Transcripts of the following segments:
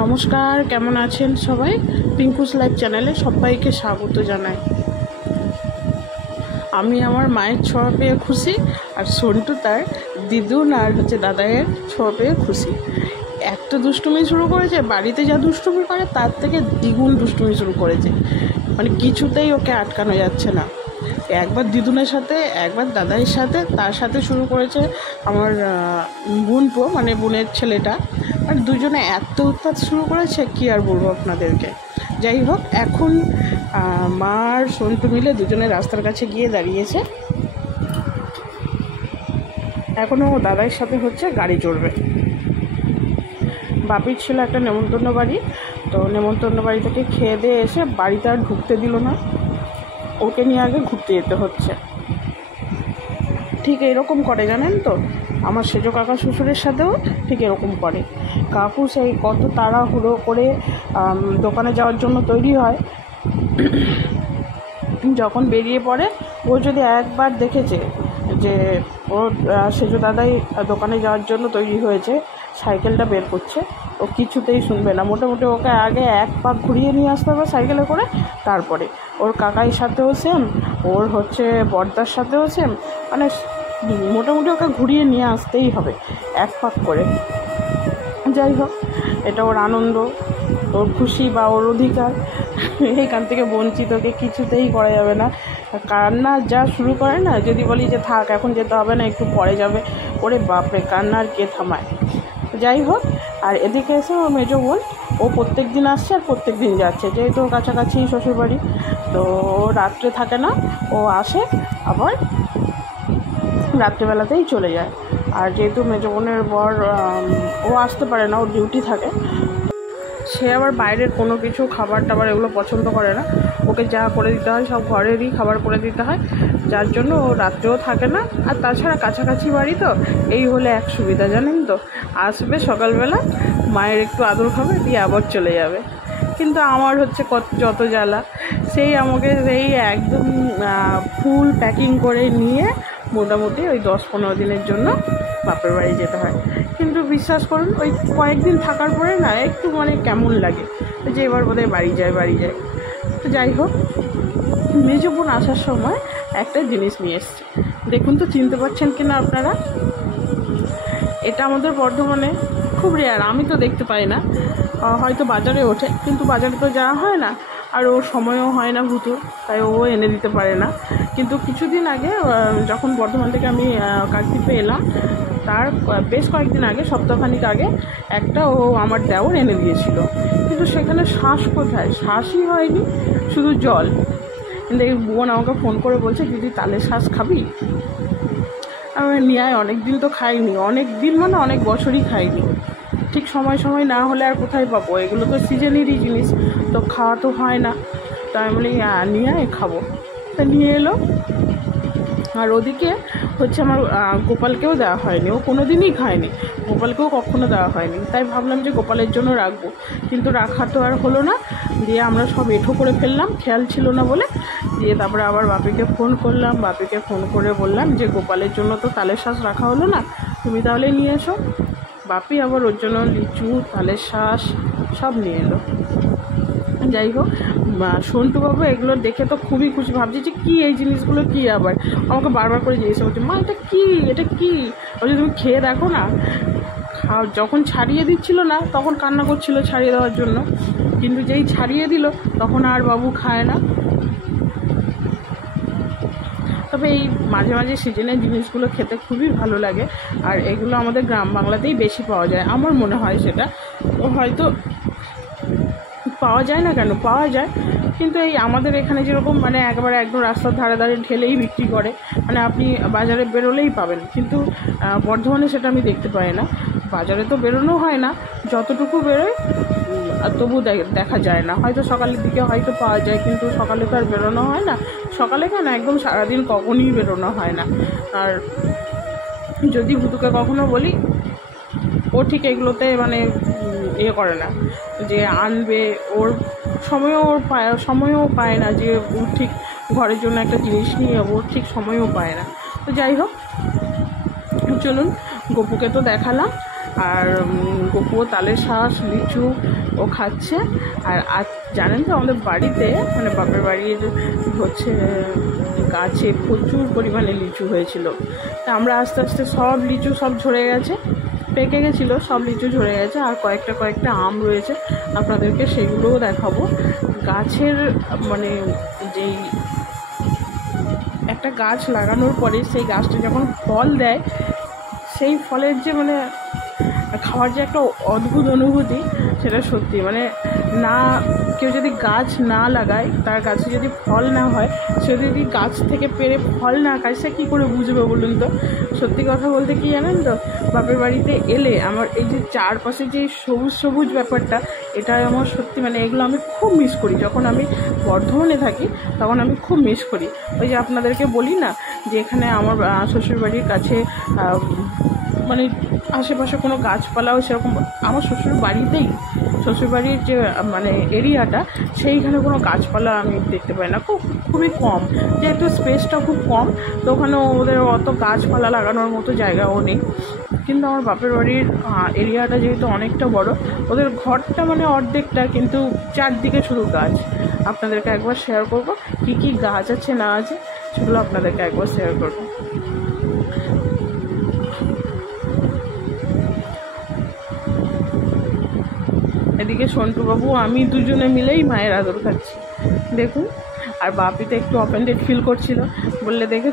নমস্কার, কেমন আছেন সবাই? পিঙ্কুস লাইফ চ্যানেলে সবাইকে স্বাগত জানাই। আমি আমার মায়ের ছোঁয়া পেয়ে খুশি, আর সন্টু তার দিদুন আর দাদাইয়ের ছোঁয়া পেয়ে খুশি। এত দুষ্টুমি শুরু করেছে, বাড়িতে যা দুষ্টুমি করে তার থেকে দ্বিগুণ দুষ্টুমি শুরু করেছে। মানে কিছুতেই ওকে আটকানো যাচ্ছে না। একবার দিদুনের সাথে, একবার দাদাইয়ের সাথে, তার সাথে শুরু করেছে আমার বোনপো, মানে বোনের ছেলেটা। আর দুজনে এত উৎপাত শুরু করেছে, কি আর বলবো আপনাদেরকে। যাই হোক, এখন মা আর সন্টু মিলে দুজনে রাস্তার কাছে গিয়ে দাঁড়িয়েছে। এখনও দাদাইয়ের সাথে হচ্ছে গাড়ি চড়বে। বাপির ছিল একটা নেমন্তন্ন বাড়ি, তো নেমন্তন্ন বাড়ি থেকে খেয়ে দিয়ে এসে বাড়িতে আর ঢুকতে দিল না, ওকে নিয়ে আগে ঘুরতে যেতে হচ্ছে। ঠিক এরকম করে, জানেন তো, আমার সেজো কাকা শ্বশুরের সাথেও ঠিক এরকম করে। কাকু সেই কত তাড়াহুড়ো করে দোকানে যাওয়ার জন্য তৈরি হয়, যখন বেরিয়ে পড়ে ও যদি একবার দেখেছে যে ওর সেজো দাদাই দোকানে যাওয়ার জন্য তৈরি হয়েছে, সাইকেলটা বের করছে, ও কিছুতেই শুনবে না। মোটামুটি ওকে আগে এক পাক ঘুরিয়ে নিয়ে আসতে হবে সাইকেলে করে, তারপরে ওর কাকাইয়ের সাথেও সেম, ওর হচ্ছে বড়দার সাথেও সেম, মানে মোটামুটি ওকে ঘুরিয়ে নিয়ে আসতেই হবে এক পাক করে। যাই হোক, এটা ওর আনন্দ, ওর খুশি বা ওর অধিকার, এইখান থেকে বঞ্চিত ওকে কিছুতেই করা যাবে না। কান্না যা শুরু করে না, যদি বলি যে থাক এখন যেতে হবে না, একটু পরে যাবে, ওরে বাপরে কান্নার কে থামায়। যাই হোক, আর এদিকে এসে ওর মেজো বোন, ও প্রত্যেক দিন আসছে আর প্রত্যেক দিন যাচ্ছে, যেহেতু ওর কাছাকাছি শ্বশুরবাড়ি, তো ও রাত্রে থাকে না, ও আসে আবার রাত্রেবেলাতেই চলে যায়। আর যেহেতু মেজো বোনের বর ও আসতে পারে না, ওর ডিউটি থাকে, সে আবার বাইরের কোনো কিছু খাবার টাবার এগুলো পছন্দ করে না, ওকে যা করে দিতে হয় সব ঘরেরই খাবার করে দিতে হয়, যার জন্য ও রাত্রেও থাকে না। আর তাছাড়া কাছাকাছি বাড়ি তো, এই হলে এক সুবিধা, জানেন তো, আসবে সকালবেলা, মায়ের একটু আদর খাবে, দিয়ে আবার চলে যাবে। কিন্তু আমার হচ্ছে যত জ্বালা, সেই আমাকে সেই একদম ফুল প্যাকিং করে নিয়ে মোটামুটি ওই 10-15 দিনের জন্য বাপের বাড়ি যেতে হয়। কিন্তু বিশ্বাস করুন, ওই কয়েকদিন থাকার পরে না একটু মানে কেমন লাগে যে এবার বোধহয় বাড়ি যায়। তো যাই হোক, মেজো বোন আসার সময় একটা জিনিস নিয়ে এসছে, দেখুন তো চিনতে পারছেন কিনা আপনারা। এটা আমাদের বর্ধমানে খুব রেয়ার, আমি তো দেখতে পাই না, হয়তো বাজারে ওঠে, কিন্তু বাজারে তো যাওয়া হয় না, আর ওর সময়ও হয় না ভুতুর, তাই ও এনে দিতে পারে না। কিন্তু কিছুদিন আগে যখন বর্ধমান থেকে আমি কাকদ্বীপে এলাম, তার বেশ কয়েকদিন আগে, সপ্তাহখানিক আগে, একটা ও আমার দেওর এনে দিয়েছিল। কিন্তু সেখানে শ্বাস কোথায়, শ্বাসই হয়নি, শুধু জল। কিন্তু এই বোন আমাকে ফোন করে বলছে, দিদি তালের শ্বাস খাবি? আমি নিয়ে আয়, অনেক দিন তো খাইনি, অনেক দিন মানে অনেক বছরই খাইনি, ঠিক সময় না হলে আর কোথায় পাবো, এগুলো তো সিজনেরই জিনিস, তো খাওয়া তো হয় না। তো আমি বলি নিয়ে আয়, খাবো। তা নিয়ে এলো। আর ওদিকে হচ্ছে আমার গোপালকেও দেওয়া হয়নি, ও কোনো দিনই খায়নি, গোপালকেও কখনো দেওয়া হয়নি, তাই ভাবলাম যে গোপালের জন্য রাখবো, কিন্তু রাখা তো আর হলো না। দিয়ে আমরা সব এঁঠো করে ফেললাম, খেয়াল ছিল না বলে। দিয়ে তারপরে আবার বাপিকে ফোন করলাম, বাপিকে ফোন করে বললাম যে গোপালের জন্য তো তালের শ্বাস রাখা হলো না, তুমি তাহলে নিয়ে এসো। বাপি আবার ওর জন্য লিচু, তালের শ্বাস সব নিয়ে এলো। যাই হোক, সন্টুবাবু এগুলো দেখে তো খুবই খুশি, ভাবছি যে কী এই জিনিসগুলো কী, আবার আমাকে বারবার করে জিজ্ঞেস করছে, মা এটা কী, এটা কী? বলছি তুমি খেয়ে দেখো না। যখন ছাড়িয়ে দিচ্ছিল না তখন কান্না করছিল ছাড়িয়ে দেওয়ার জন্য, কিন্তু যেই ছাড়িয়ে দিল তখন আর বাবু খায় না। তবে এই মাঝে মাঝে সিজনের জিনিসগুলো খেতে খুবই ভালো লাগে, আর এগুলো আমাদের গ্রাম বাংলাতেই বেশি পাওয়া যায় আমার মনে হয়। সেটা হয়তো পাওয়া যায় না কেন, পাওয়া যায়, কিন্তু এই আমাদের এখানে যেরকম মানে একবারে একদম রাস্তার ধারে ধারে ঢেলেই বিক্রি করে, মানে আপনি বাজারে বেরোলেই পাবেন, কিন্তু বর্ধমানে সেটা আমি দেখতে পাই না। বাজারে তো বেরোনো হয় না, যতটুকু বেরোয় তবু দেখা যায় না। হয়তো সকালের দিকে হয়তো পাওয়া যায়, কিন্তু সকালে তো আর বেরোনো হয় না, সকালে কেন একদম সারাদিন কখনই বেরোনো হয় না। আর যদি ভুতুকে কখনো বলি, ও ঠিক এগুলোতে মানে করে না যে আনবে, ওর সময়ও পায় না যে ও ঠিক ঘরের জন্য একটা জিনিস নিয়ে, ওর ঠিক সময়ও পায় না। তো যাই হোক, চলুন, গপুকে তো দেখালাম, আর গপুও তালের শাঁস লিচু ও খাচ্ছে। আর জানেন তো আমাদের বাড়িতে মানে বাপের বাড়ির হচ্ছে গাছে প্রচুর পরিমাণে লিচু হয়েছিল। তা আমরা আস্তে আস্তে সব লিচু সব ঝরে গেছে, পেকে গেছিলো, সব লিচু ঝরে গেছে। আর কয়েকটা আম রয়েছে, আপনাদেরকে সেগুলোও দেখাবো। গাছের মানে যেই একটা গাছ লাগানোর পরে সেই গাছটা যখন ফল দেয়, সেই ফলের যে মানে খাওয়ার যে একটা অদ্ভুত অনুভূতি, সেটা সত্যি মানে না, কেউ যদি গাছ না লাগায়, তার গাছে যদি ফল না হয়, সে যদি গাছ থেকে পেরে ফল না খায়, সে কী করে বুঝবে বলুন তো? সত্যি কথা বলতে কি জানেন তো, বাপের বাড়িতে এলে আমার এই যে চারপাশে যে সবুজ সবুজ ব্যাপারটা, এটাই আমার সত্যি মানে এগুলো আমি খুব মিস করি। যখন আমি বর্ধমানে থাকি তখন আমি খুব মিস করি। ওই যে আপনাদেরকে বলি না যে এখানে আমার শ্বশুরবাড়ির কাছে মানে আশেপাশে কোনো গাছপালাও সেরকম, আমার শ্বশুরবাড়ির যে মানে এরিয়াটা, সেইখানে কোনো গাছপালা আমি দেখতে পাই না, খুবই কম, যেহেতু স্পেসটা খুব কম, তো ওখানে ওদের অত গাছপালা লাগানোর মতো জায়গাও নেই। কিন্তু আমার বাপের বাড়ির এরিয়াটা যেহেতু অনেকটা বড়, ওদের ঘরটা মানে অর্ধেকটা, কিন্তু চারদিকে শুধু গাছ। আপনাদেরকে একবার শেয়ার করব কী কী গাছ আছে না আছে, সেগুলো আপনাদেরকে একবার শেয়ার করব। এদিকে সন্টুবাবু আমি দুজনে মিলেই মায়ের আদর খাচ্ছি, দেখুন। আর বাপিতে একটু অফেন্ডেড ফিল করছিল, বললে দেখে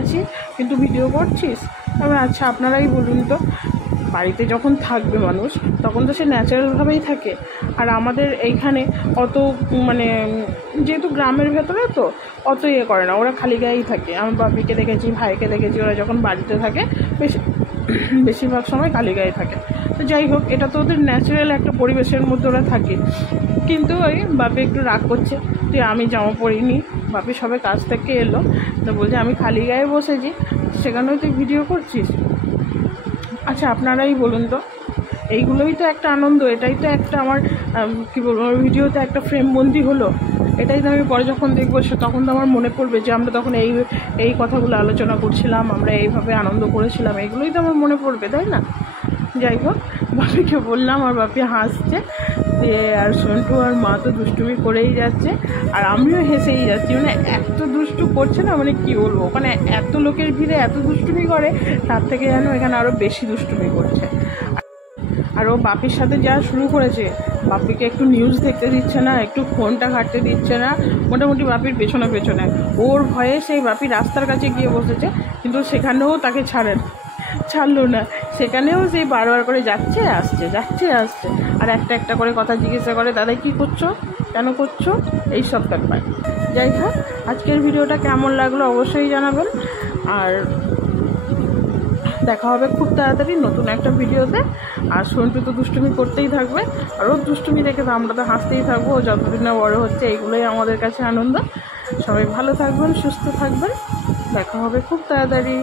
আছি কিন্তু ভিডিও করছিস। তবে আচ্ছা আপনারাই বলুন তো, বাড়িতে যখন থাকবে মানুষ তখন তো সে ন্যাচারালভাবেই থাকে। আর আমাদের এইখানে অত মানে যেহেতু গ্রামের ভেতরে তো অত ইয়ে করে না, ওরা খালি গায়েই থাকে। আমার বাপিকে দেখেছি, ভাইকে দেখেছি, ওরা যখন বাড়িতে থাকে বেশিরভাগ সময় খালি গায়ে থাকে। তো যাই হোক, এটা তো ওদের ন্যাচারাল একটা পরিবেশের মধ্যে ওরা থাকে। কিন্তু ওই বাপি একটু রাগ করছে, তুই আমি জামা পরিনি, বাপি সবে কাজ থেকে এলো, তো বলছে আমি খালি গায়ে বসেছি, সেখানেও তুই ভিডিও করছিস। আচ্ছা আপনারাই বলুন তো, এইগুলোই তো একটা আনন্দ, এটাই তো একটা আমার কী বলবো, আমার ভিডিওতে একটা ফ্রেমবন্দি হলো। এটাই তো আমি পরে যখন দেখবো তখন তো আমার মনে পড়বে যে আমরা তখন এই কথাগুলো আলোচনা করছিলাম, আমরা এইভাবে আনন্দ করেছিলাম, এইগুলোই তো আমার মনে পড়বে, তাই না? যাই হোক, বাপিকে বললাম, আর বাপি হাসছে যে আর সন্টু আর মা তো দুষ্টুমি করেই যাচ্ছে, আর আমিও হেসেই যাচ্ছি। মানে এত দুষ্টু করছে না, মানে কী বলবো, ওখানে এত লোকের ভিড়ে এত দুষ্টুমি করে, তার থেকে যেন এখানে আরও বেশি দুষ্টুমি করছে। আর ও বাপির সাথে যা শুরু করেছে, বাপিকে একটু নিউজ দেখতে দিচ্ছে না, একটু ফোনটা ঘাঁটতে দিচ্ছে না, মোটামুটি বাপির পেছনে ওর ভয়ে সেই বাপি রাস্তার কাছে গিয়ে বসেছে, কিন্তু সেখানেও তাকে ছাড়লো না, সেখানেও সেই বারবার করে যাচ্ছে আসছে, আর একটা করে কথা জিজ্ঞাসা করে, দাদা কী করছো, কেন করছো, এইসব ব্যাপার। যাই হোক, আজকের ভিডিওটা কেমন লাগলো অবশ্যই জানাবেন, আর দেখা হবে খুব তাড়াতাড়ি নতুন একটা ভিডিওতে। আর সন্টু তো দুষ্টুমি করতেই থাকবে, আর ওর দুষ্টুমি দেখে তো আমরা তো হাসতেই থাকবো, ও যতদিন না বড়ো হচ্ছে, এইগুলোই আমাদের কাছে আনন্দ। সবাই ভালো থাকবেন, সুস্থ থাকবেন, দেখা হবে খুব তাড়াতাড়ি।